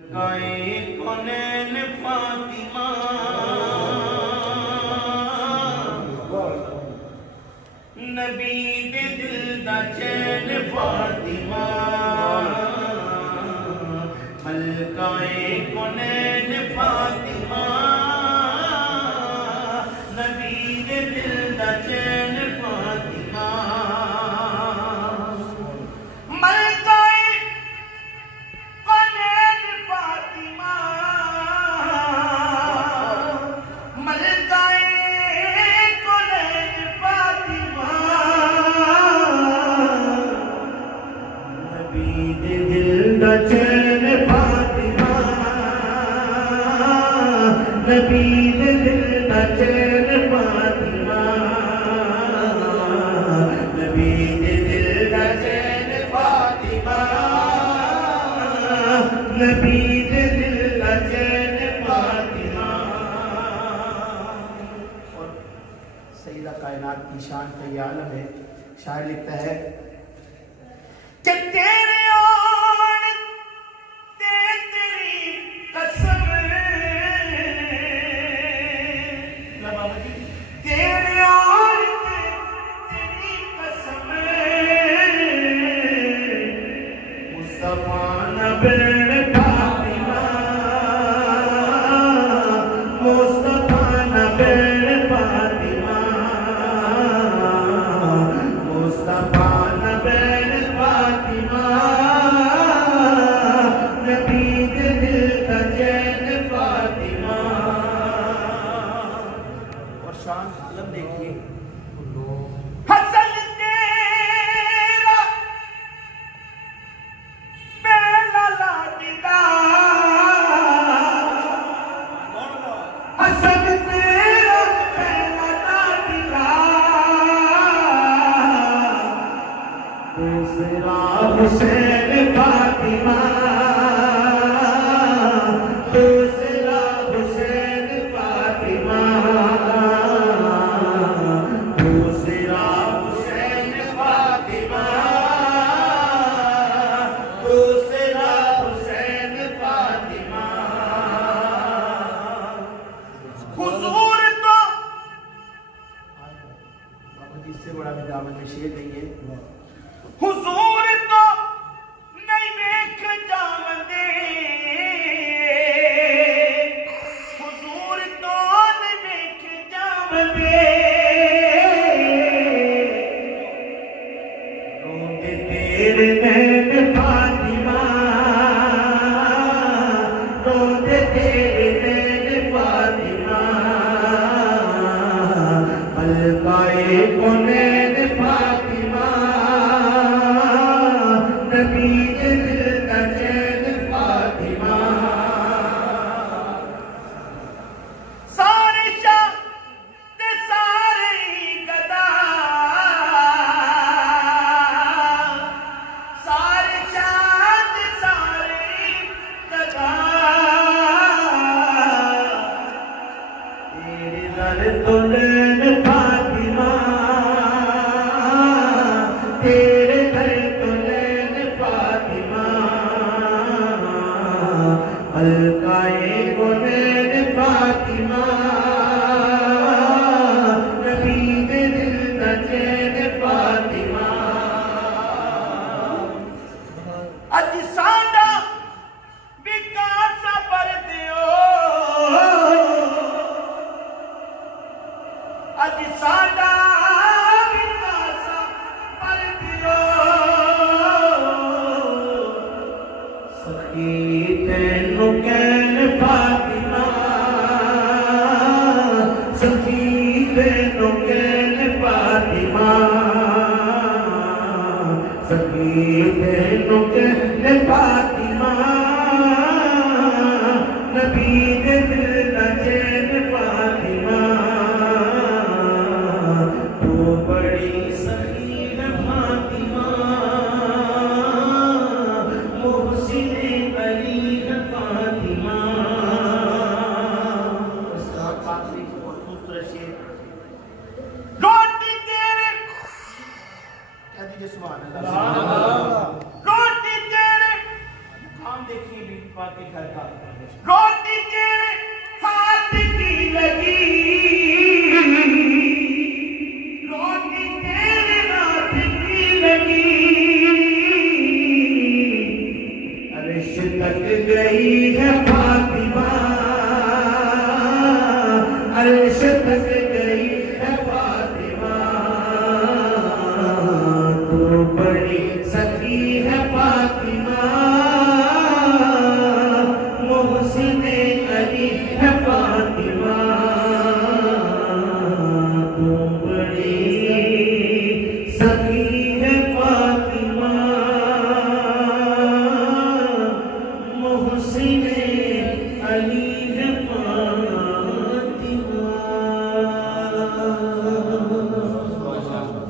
गाए कौनैन फातिमा नबी दे दिल दा चैन फातिमा मलकाए कौनैन फातिमा नबी दे दिल दा चैन फातिमा चैन फातिमा नबी दे दिल दा चैन फातिमा नबी दे दिल दा चैन फातिमा नबी दे दिल दा चैन फातिमा। और सईदा कायनात की शान का ये आलम है। शायर लिखता है कि तेरे देखिए हसन तेरा पहला लाडला हसन तेरा पहला लाडला दूसरा हुसैन फातिमा दूसरा हुसैन फातिमा इससे बड़ा भी दामन में शेर नहीं है। हुजूर तो नहीं देख जावंदे हुजूर तो नहीं देख जावंदे रोंदे तेरे नैन फातिमा रोंदे तेरे नैन फातिमा मलकाए कौनैन फातिमा नबी दे दिल दा चैन फातिमा। सारे शाह ते सारे गदा सारे शाह ते सारे गदा तेरे दर दुल्हन फातिमा तेरे घर दुल्हन फातिमा मलकाए कौनैन फातिमा नबी दे दिल दा चैन फातिमा। अज साडा विकास पर दियो अज साडा विकास पर दियो सखी तैनू कहन फातिमा सखी तैनू कहन फातिमा सखी तैनू कहन फातिमा नबी दे दिल दा चैन फातिमा बड़ी सखी है फातिमा मोहसिन अली है फातिमा के घर का रोटी के हाथ की लगी, रोटी तेरे हाथ की लगी, अर्श तक गई है फातिमा, अर्श तक गई है फातिमा, तू बड़ी सखी है फातिमा।